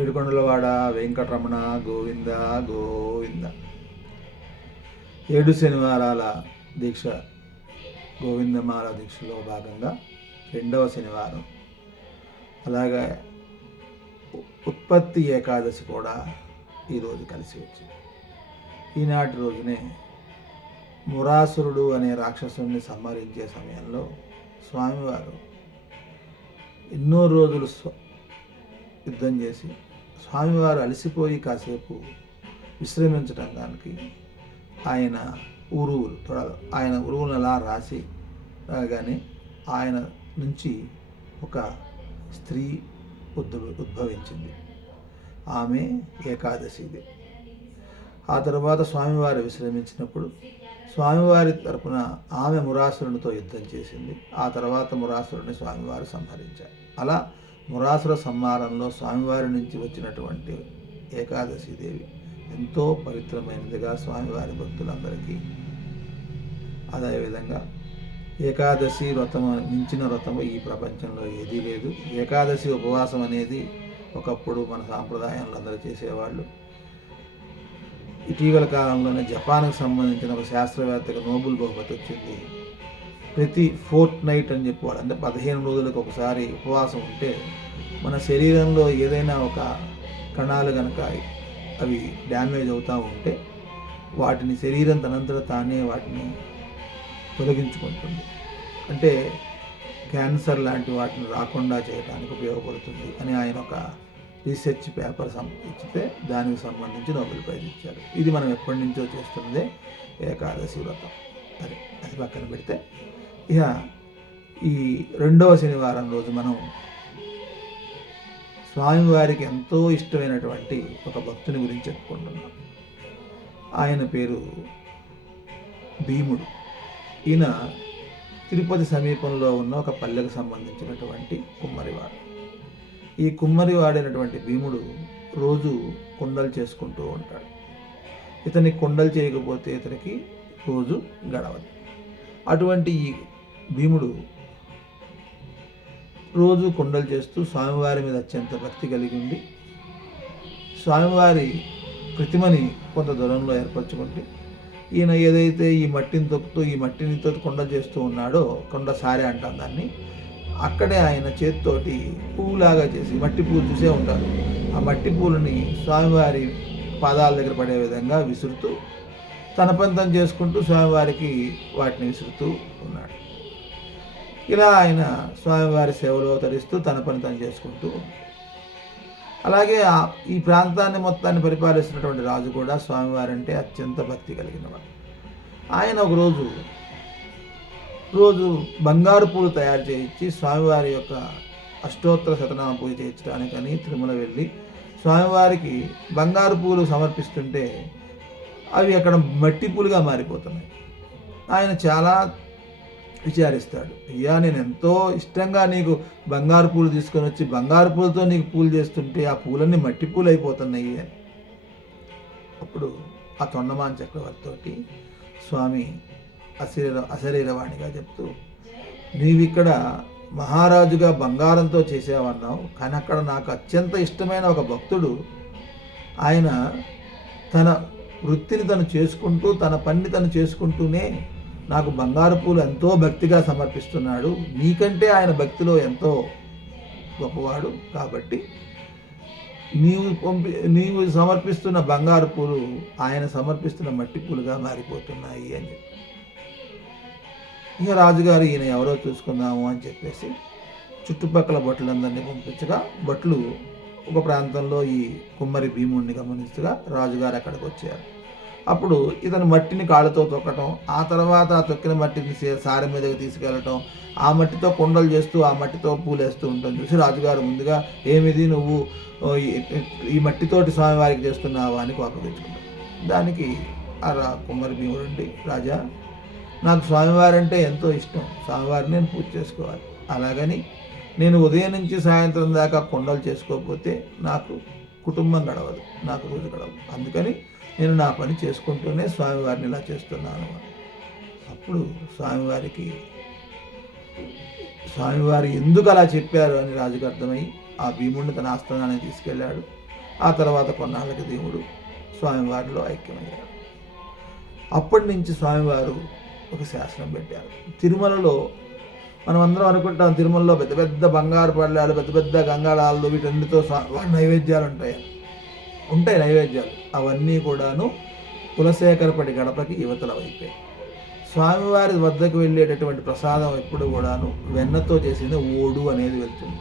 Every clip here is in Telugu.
ఏడుకొండలవాడ వెంకటరమణ గోవింద గోవింద. 7 శనివారాల దీక్ష గోవిందమాల దీక్షలో భాగంగా 2వ శనివారం, అలాగే ఉత్పత్తి ఏకాదశి కూడా ఈరోజు కలిసి వచ్చింది. ఈనాటి రోజునే మురాసురుడు అనే రాక్షసుని సంహరించే సమయంలో స్వామివారు ఎన్నో రోజులు యుద్ధం చేసి స్వామివారు అలసిపోయి కాసేపు విశ్రమించడానికి ఆయన ఉరువులను అలా రాసి రాగానే ఆయన నుంచి ఒక స్త్రీ ఉద్భవించింది. ఆమె ఏకాదశిది. ఆ తర్వాత స్వామివారు విశ్రమించినప్పుడు స్వామివారి తరపున ఆమె మురాసురునితో యుద్ధం చేసింది. ఆ తర్వాత మురాసురుని స్వామివారు సంహరించారు. అలా మురాసుర సంహారంలో స్వామివారి నుంచి వచ్చినటువంటి ఏకాదశి దేవి ఎంతో పవిత్రమైనదిగా స్వామివారి భక్తులందరికీ. అదేవిధంగా ఏకాదశి వ్రతము మించిన వ్రతము ఈ ప్రపంచంలో ఏదీ లేదు. ఏకాదశి ఉపవాసం అనేది ఒకప్పుడు మన సాంప్రదాయంలో అందరూ చేసేవాళ్ళు. ఇటీవల కాలంలోనే జపాన్కు సంబంధించిన ఒక శాస్త్రవేత్తకు నోబెల్ బహుమతి వచ్చింది. ప్రతి ఫోర్త్ నైట్ అని చెప్పేవాడు, అంటే 15 రోజులకు ఒకసారి ఉపవాసం ఉంటే మన శరీరంలో ఏదైనా ఒక కణాలు కనుక అవి డ్యామేజ్ అవుతూ ఉంటే వాటిని శరీరం తనంతట తానే వాటిని తొలగించుకుంటుంది. అంటే క్యాన్సర్ లాంటి వాటిని రాకుండా చేయడానికి ఉపయోగపడుతుంది అని ఆయన ఒక రీసెర్చ్ పేపర్ ఇచ్చితే దానికి సంబంధించి నోబెల్ ప్రైజ్ ఇచ్చారు. ఇది మనం ఎప్పటి నుంచో చేస్తున్నదే ఏకాదశి వ్రతం. అది పక్కన పెడితే ఇక ఈ 2వ శనివారం రోజు మనం స్వామివారికి ఎంతో ఇష్టమైనటువంటి ఒక భక్తుని గురించి చెప్పుకుంటున్నాం. ఆయన పేరు భీముడు. ఈయన తిరుపతి సమీపంలో ఉన్న ఒక పల్లెకు సంబంధించినటువంటి కుమ్మరివాడు. ఈ కుమ్మరివాడైనటువంటి భీముడు రోజు కుండలు చేసుకుంటూ ఉంటాడు. ఇతని కుండలు చేయకపోతే ఇతనికి రోజు గడవదు. అటువంటి ఈ భీముడు రోజు కుండలు చేస్తూ స్వామివారి మీద అత్యంత భక్తి కలిగి ఉండి స్వామివారి ప్రతిమని కొంత దూరంలో ఏర్పరచుకుంటే ఈయన ఏదైతే ఈ మట్టిని తొక్కుతూ ఈ మట్టినితో కుండలు చేస్తూ ఉన్నాడో, కొండ సారే అంటాం దాన్ని, అక్కడే ఆయన చేతితోటి పువ్వులాగా చేసి, మట్టి పువ్వులు చూసే ఉంటారు, ఆ మట్టి పువ్వులని స్వామివారి పాదాల దగ్గర పడే విధంగా విసురుతూ తన పని తను చేసుకుంటూ స్వామివారికి వాటిని విసురుతూ ఉన్నాడు. ఇలా ఆయన స్వామివారి సేవలో తరిస్తూ తన పని తను చేసుకుంటూ ఉన్నాడు. అలాగే ఈ ప్రాంతాన్ని మొత్తాన్ని పరిపాలిస్తున్నటువంటి రాజు కూడా స్వామివారి అంటే అత్యంత భక్తి కలిగినవాడు. ఆయన రోజు బంగారు పూలు తయారు చేయించి స్వామివారి యొక్క అష్టోత్తర శతనామ పూజ చేయించడానికని తిరుమల వెళ్ళి స్వామివారికి బంగారు పూలు సమర్పిస్తుంటే అవి అక్కడ మట్టి పూలుగా మారిపోతున్నాయి. ఆయన చాలా విచారిస్తాడు, అయ్యా నేను ఎంతో ఇష్టంగా నీకు బంగారు పూలు తీసుకొని వచ్చి బంగారు పూలతో నీకు పూలు చేస్తుంటే ఆ పూలన్నీ మట్టి పూలు అయిపోతున్నాయి అని. అప్పుడు ఆ తొండమాన్ చక్రవర్తితోటి స్వామి అశరీరవాణిగా చెప్తూ, నీవిక్కడ మహారాజుగా బంగారంతో చేసావన్నావు, కానీ అక్కడ నాకు అత్యంత ఇష్టమైన ఒక భక్తుడు ఆయన తన వృత్తిని తను చేసుకుంటూ తన పని తను చేసుకుంటూనే నాకు బంగారు పూలు ఎంతో భక్తిగా సమర్పిస్తున్నాడు. నీకంటే ఆయన భక్తిలో ఎంతో గొప్పవాడు, కాబట్టి నీవు సమర్పిస్తున్న బంగారు పూలు ఆయన సమర్పిస్తున్న మట్టి పూలుగా మారిపోతున్నాయి అని చెప్పి, ఇక రాజుగారు ఈయన ఎవరో చూసుకుందాము అని చెప్పేసి చుట్టుపక్కల భటులందరినీ పంపించగా భట్లు ఒక ప్రాంతంలో ఈ కుమ్మరి భీముడిని గమనించగా రాజుగారు అక్కడికి వచ్చారు. అప్పుడు ఇతను మట్టిని కాళ్ళతో తొక్కటం, ఆ తర్వాత ఆ తొక్కిన మట్టిని సారె మీదకి తీసుకెళ్ళటం, ఆ మట్టితో కుండలు చేస్తూ ఆ మట్టితో పూలేస్తూ ఉంటాం చూసి రాజుగారు ముందుగా ఏమిది నువ్వు ఈ మట్టితోటి స్వామివారికి చేస్తున్నావా అని కోపగించుకుంటాడు. దానికి ఆ కుమ్మరి భీముడు అండి, రాజా నాకు స్వామివారంటే ఎంతో ఇష్టం, స్వామివారిని నేను పూజ చేసుకోవాలి, అలాగని నేను ఉదయం నుంచి సాయంత్రం దాకా కుండలు చేసుకోకపోతే నాకు కుటుంబం గడవదు, నాకు రోజు గడవదు, అందుకని నేను నా పని చేసుకుంటూనే స్వామివారిని ఇలా చేస్తున్నాను. అప్పుడు స్వామివారు ఎందుకు అలా చెప్పారు అని రాజుకు అర్థమై ఆ భీముడిని తన ఆస్థానానికి తీసుకెళ్ళాడు. ఆ తర్వాత కొన్నాళ్ళకి దేవుడు స్వామివారిలో ఐక్యమయ్యాడు. అప్పటి నుంచి స్వామివారు ఒక శాసనం పెట్టారు. తిరుమలలో మనం అందరం అనుకుంటాం, తిరుమలలో పెద్ద పెద్ద బంగారు పళ్ళాలు, పెద్ద పెద్ద గంగాళాలు, వీటన్నిటితో నైవేద్యాలు ఉంటాయి నైవేద్యాలు. అవన్నీ కూడాను కులశేఖరపడి గడపకి యువతల వైపే. స్వామివారి వద్దకు వెళ్ళేటటువంటి ప్రసాదం ఎప్పుడు కూడాను వెన్నతో చేసిన ఓడు అనేది వెళ్తుంది.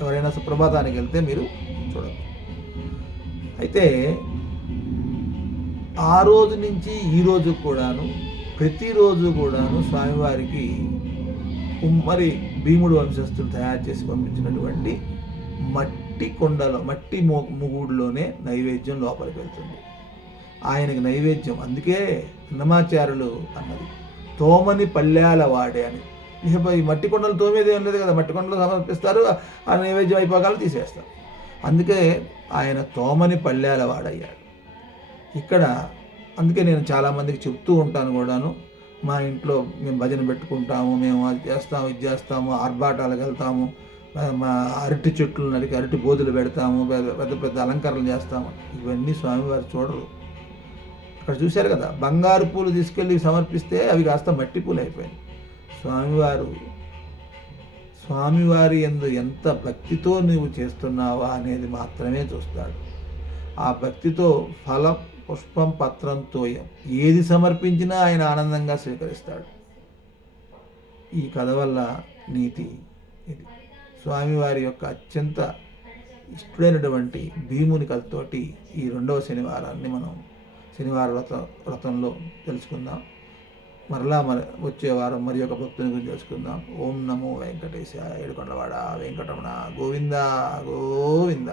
ఎవరైనా సుప్రభాతానికి వెళ్తే మీరు చూడండి. అయితే ఆ రోజు నుంచి ఈ రోజు కూడాను ప్రతిరోజు కూడాను స్వామివారికి ఉమ్మరి భీముడు వంశస్థులు తయారు చేసి పంపించినటువంటి మట్టి కొండలో, మట్టి ముగుడులోనే నైవేద్యం లోపలికి వెళ్తుంది. ఆయనకి నైవేద్యం, అందుకే అన్నమాచార్యులు అన్నది తోమని పల్లెల వాడే అని. ఈ మట్టి కొండలు తోమేది ఏం లేదు కదా, మట్టి కొండలు సమర్పిస్తారు, ఆ నైవేద్యం అయిపోగానే తీసేస్తారు. అందుకే ఆయన తోమని పల్లెల వాడయ్యాడు ఇక్కడ. అందుకే నేను చాలామందికి చెప్తూ ఉంటాను కూడాను, మా ఇంట్లో మేము భజన పెట్టుకుంటాము, మేము అది చేస్తాము, ఇది చేస్తాము, ఆర్భాటాలకు వెళ్తాము, మా అరటి చెట్లు నరికి అరటి బోధులు పెడతాము, పెద్ద పెద్ద అలంకరణలు చేస్తాము. ఇవన్నీ స్వామివారు చూడరు. అక్కడ చూశారు కదా, బంగారు పూలు తీసుకెళ్ళి సమర్పిస్తే అవి కాస్త మట్టి పూలు అయిపోయాయి. స్వామివారి యందు ఎంత భక్తితో నీవు చేస్తున్నావా అనేది మాత్రమే చూస్తాడు. ఆ భక్తితో ఫలం, పుష్పం, పత్రంతో ఏది సమర్పించినా ఆయన ఆనందంగా స్వీకరిస్తాడు. ఈ కథ వల్ల నీతి ఇది. స్వామివారి యొక్క అత్యంత ఇష్టమైనటువంటి భీముని కథతోటి ఈ 2వ శనివారాన్ని మనం శనివార వ్రతంలో తెలుసుకుందాం. మరలా వచ్చే వారం మరి ఒక భక్తుని గురించి తెలుసుకుందాం. ఓం నమో వెంకటేశాయ. ఏడుకొండలవాడ వెంకటరమణ గోవింద గోవింద.